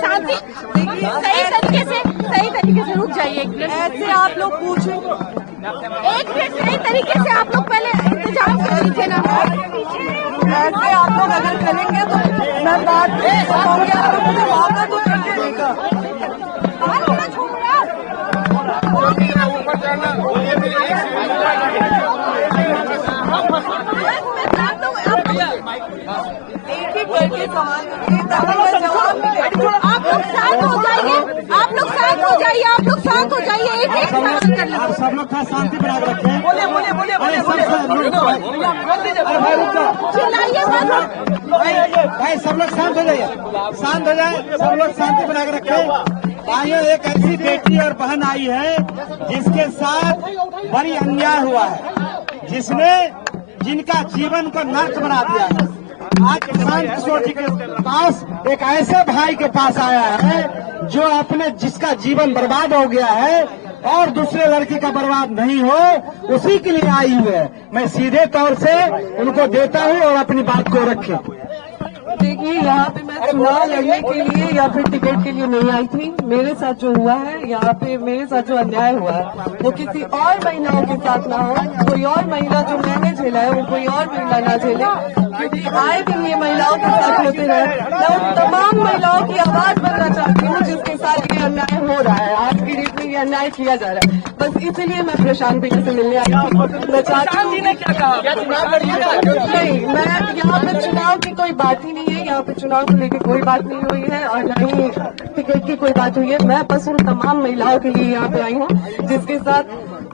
शांति, सही तरीके से रुक जाइए। एक मिनट, ऐसे आप लोग पूछो, एक मिनट, सही तरीके से आप लोग पहले इंतजाम कर लीजिए ना। ऐसे आप लोग अगर करेंगे तो मैं बात बताऊंगी, आप लोग मुझे मौका तो देगा। एक ही करके सवाल आप लोग शांत हो जाइए, आप लोग शांत हो जाइए, आप लोग शांत हो जाइए। एक एक सवाल कर लीजिए। सब लोग थोड़ा शांति बना के रखें। चिल्लाइए भाई, सब लोग शांत हो जाइए, शांत हो जाए, सब लोग शांति बना के रखें। आइए, एक ऐसी बेटी और बहन आई है जिसके साथ बड़ी अन्याय हुआ है, जिनका जीवन को नर्क बना दिया है। आज प्रशांत किशोर जी के पास एक ऐसे भाई के पास आया है जिसका जीवन बर्बाद हो गया है और दूसरे लड़की का बर्बाद नहीं हो, उसी के लिए आई हुई है। मैं सीधे तौर से उनको देता हूँ और अपनी बात को रखें। देखिए, यहाँ पे मैं चुनाव लड़ने के लिए या फिर टिकट के लिए नहीं आई थी। मेरे साथ जो हुआ है, यहाँ पे मेरे साथ जो अन्याय हुआ है वो किसी और महिलाओं के साथ ना हो। कोई और महिला जो मैंने झेला है वो कोई और महिला ना झेले, क्योंकि आए दिन ये महिलाओं के साथ होते रहे। मैं उन तमाम महिलाओं की आवाज बनना चाहती हूँ जिसके साथ ये अन्याय हो रहा है, आज की डेट में ये अन्याय किया जा रहा है। बस इसीलिए मैं प्रशांत भैया से मिलने आई थी। मैं चाहती हूँ नहीं, मैं यहाँ पे चुनाव की कोई बात ही नहीं है, यहाँ पे चुनाव को लेकर कोई बात नहीं हुई है और न ही टिकट की कोई बात हुई है। मैं बस उन तमाम महिलाओं के लिए यहाँ पे आई हूँ जिसके साथ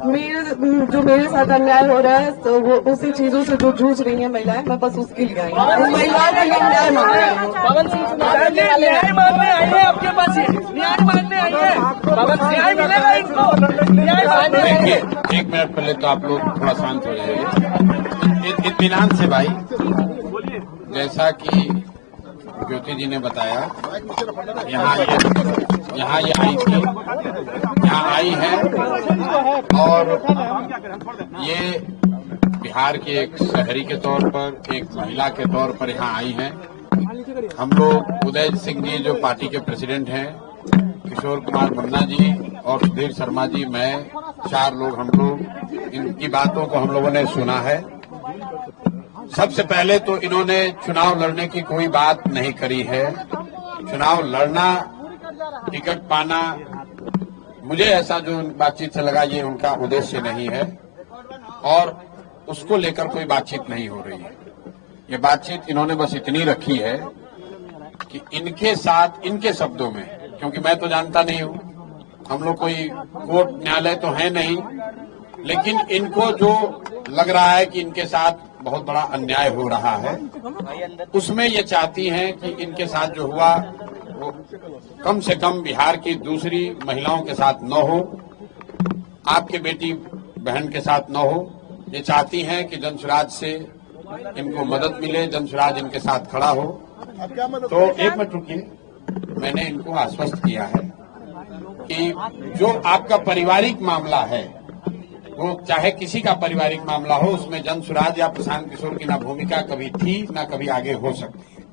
मेरे साथ अन्याय हो रहा है, तो वो उसी चीजों से जो जूझ रही है महिलाएं, मैं बस उसके लिए आई हूँ। महिलाओं के लिए न्याय मांग रही हूँ। पवन सिंह न्याय मांगने आई है आपके पास, न्याय मांगने आई है। पवन न्याय मिलेगा इनको, न्याय मांगने आई है। एक मिनट पहले तो आप लोग थोड़ा शांत हो जाइए, इत्मीनान से भाई। जैसा कि ज्योति जी ने बताया, यहाँ ये आई थी, यहाँ आई है और ये बिहार के एक शहरी के तौर पर, एक महिला के तौर पर यहाँ आई हैं। हम लोग उदय सिंह जी जो पार्टी के प्रेसिडेंट हैं, किशोर कुमार मुन्ना जी और सुधीर शर्मा जी, मैं, 4 लोग, हम लोग इनकी बातों को हम लोगों ने सुना है। सबसे पहले तो इन्होंने चुनाव लड़ने की कोई बात नहीं करी है। चुनाव लड़ना, टिकट पाना, मुझे ऐसा जो बातचीत से लगा ये उनका उद्देश्य नहीं है और उसको लेकर कोई बातचीत नहीं हो रही है। ये बातचीत इन्होंने बस इतनी रखी है कि इनके साथ, इनके शब्दों में, क्योंकि मैं तो जानता नहीं हूँ, हम लोग कोई कोर्ट न्यायालय तो है नहीं, लेकिन इनको जो लग रहा है कि इनके साथ बहुत बड़ा अन्याय हो रहा है, उसमें ये चाहती हैं कि इनके साथ जो हुआ वो कम से कम बिहार की दूसरी महिलाओं के साथ न हो, आपके बेटी बहन के साथ न हो। ये चाहती हैं कि जनसुराज से इनको मदद मिले, जनसुराज इनके साथ खड़ा हो। तो एक मिनट रुकिए, मैंने इनको आश्वस्त किया है कि जो आपका पारिवारिक मामला है, वो चाहे किसी का पारिवारिक मामला हो, उसमें जनसुराज या प्रशांत किशोर की ना भूमिका कभी थी ना कभी आगे हो सकती है।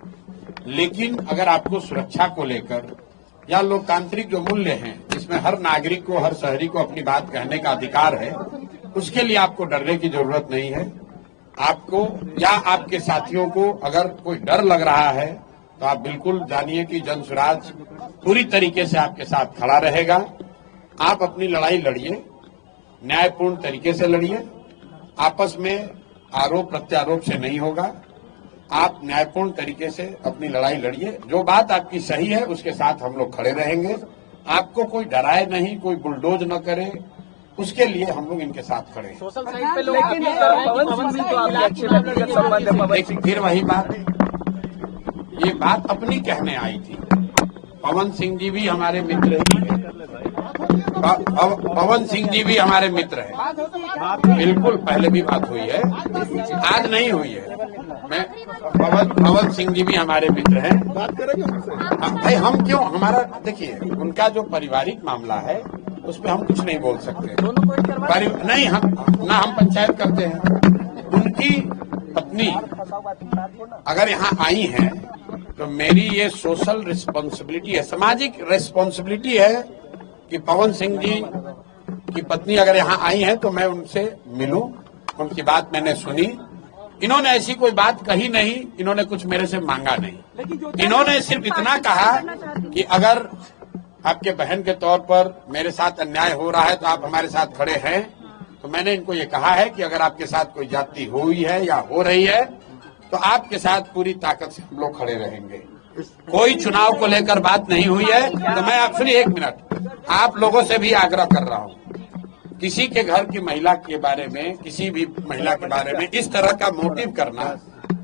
लेकिन अगर आपको सुरक्षा को लेकर या लोकतांत्रिक जो मूल्य हैं, जिसमें हर नागरिक को, हर शहरी को अपनी बात कहने का अधिकार है, उसके लिए आपको डरने की जरूरत नहीं है। आपको या आपके साथियों को अगर कोई डर लग रहा है तो आप बिल्कुल जानिए कि जनसुराज पूरी तरीके से आपके साथ खड़ा रहेगा। आप अपनी लड़ाई लड़िए, न्यायपूर्ण तरीके से लड़िए, आपस में आरोप प्रत्यारोप से नहीं होगा। आप न्यायपूर्ण तरीके से अपनी लड़ाई लड़िए, जो बात आपकी सही है उसके साथ हम लोग खड़े रहेंगे। आपको कोई डराए नहीं, कोई बुलडोज न करे, उसके लिए हम लोग इनके साथ खड़े हैं। सोशल साइट पे लोग पवन सिंह तो आपके अच्छे व्यक्तिगत संबंध है। पवन सिंह फिर वही बात, ये बात अपनी कहने आई थी। पवन सिंह जी भी हमारे मित्र ही हैं, पवन सिंह जी भी हमारे मित्र हैं। बिल्कुल पहले भी बात हुई है, आज नहीं हुई है। मैं पवन सिंह जी भी हमारे मित्र हैं। बात करेंगे भाई, हम क्यों, हमारा देखिए, उनका जो पारिवारिक मामला है उस पर हम कुछ नहीं बोल सकते। नहीं, हम पंचायत करते हैं। उनकी पत्नी अगर यहाँ आई हैं तो मेरी ये सोशल रिस्पॉन्सिबिलिटी है, सामाजिक रिस्पॉन्सिबिलिटी है कि पवन सिंह जी की पत्नी अगर यहाँ आई हैं तो मैं उनसे मिलूं, उनकी बात मैंने सुनी। इन्होंने ऐसी कोई बात कही नहीं, इन्होंने कुछ मेरे से मांगा नहीं। इन्होंने सिर्फ इतना कहा कि अगर आपके बहन के तौर पर मेरे साथ अन्याय हो रहा है तो आप हमारे साथ खड़े हैं। तो मैंने इनको ये कहा है कि अगर आपके साथ कोई जाति हुई है या हो रही है तो आपके साथ पूरी ताकत से हम लोग खड़े रहेंगे। कोई चुनाव को लेकर बात नहीं हुई है। तो मैं आप सुनिए एक मिनट, आप लोगों से भी आग्रह कर रहा हूँ, किसी के घर की महिला के बारे में, किसी भी महिला के बारे में इस तरह का मोटिव करना,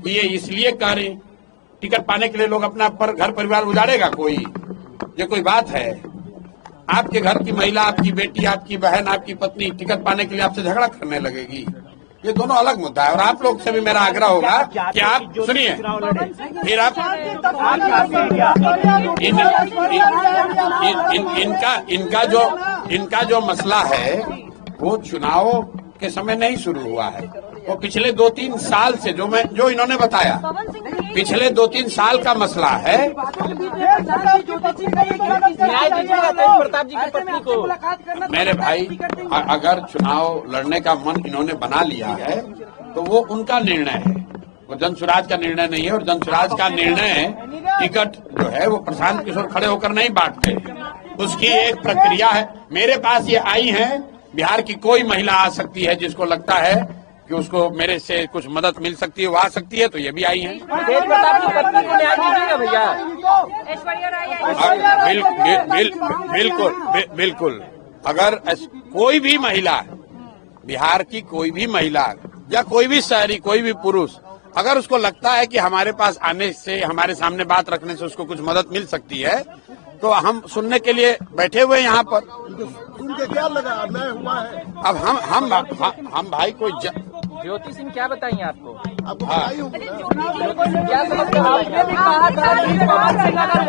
ये इसलिए कर रही टिकट पाने के लिए लोग अपना घर परिवार उजाड़ेगा कोई, ये कोई बात है? आपके घर की महिला, आपकी बेटी, आपकी बहन, आपकी पत्नी टिकट पाने के लिए आपसे झगड़ा करने लगेगी, ये दोनों अलग मुद्दा है। और आप लोग से भी मेरा आग्रह होगा कि आप सुनिए, फिर आप इनका जो मसला है वो चुनाव के समय नहीं शुरू हुआ है, वो पिछले 2-3 साल से जो इन्होंने बताया, पिछले 2-3 साल का मसला है। प्रताप जी की पत्नी को मेरे भाई, अगर चुनाव लड़ने का मन इन्होंने बना लिया है तो वो उनका निर्णय है, वो जन सुराज का निर्णय नहीं है। और जन सुराज का निर्णय टिकट जो है वो प्रशांत किशोर खड़े होकर नहीं बांटते, उसकी एक प्रक्रिया है। मेरे पास ये आई है, बिहार की कोई महिला आ सकती है जिसको लगता है कि उसको मेरे से कुछ मदद मिल सकती है, वो आ सकती है, तो ये भी आई है। तेज प्रताप की पत्नी को न्याय दीजिएगा भैया। बिल्कुल। अगर कोई भी महिला, बिहार की कोई भी महिला या कोई भी शहरी, कोई भी पुरुष, अगर उसको लगता है कि हमारे पास आने से, हमारे सामने बात रखने से उसको कुछ मदद मिल सकती है, तो हम सुनने के लिए बैठे हुए यहाँ पर। उनके क्या लगा अन्याय हुआ है? अब हम भाई कोई ज्योति सिंह क्या बताइए आपको? आपको बताई होगी ना? क्या समझते हो? आपने भी कहा था कि पवन सिंह अगर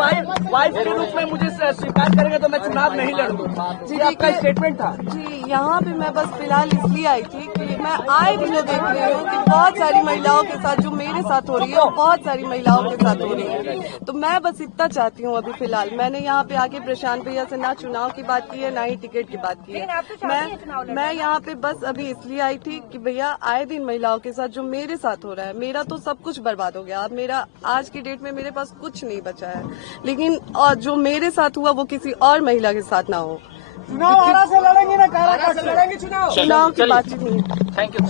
वाइफ के रूप में मुझे स्वीकार करेंगे तो मैं चुनाव नहीं लड़ूंगा, जी आपका स्टेटमेंट था। जी, यहाँ पे मैं बस फिलहाल इसलिए आई थी कि मैं आए दिनों देख रही हूँ कि बहुत सारी महिलाओं के साथ जो मेरे साथ हो रही है और बहुत सारी महिलाओं के साथ हो रही है। तो मैं बस इतना चाहती हूँ अभी फिलहाल, मैंने यहाँ पे आके प्रशांत भैया से ना चुनाव की बात की है, ना ही टिकट की बात की है। मैं यहाँ पे बस अभी इसलिए आई थी कि भैया आए दिन महिलाओं के साथ जो मेरे साथ हो रहा है, मेरा तो सब कुछ बर्बाद हो गया। अब मेरा आज की डेट में मेरे पास कुछ नहीं बचा है, लेकिन और जो मेरे साथ हुआ वो किसी और महिला के साथ ना हो। चुनाव से लड़ेंगे ना, चुनाव चुनाव की बातचीत नहीं। Thank you.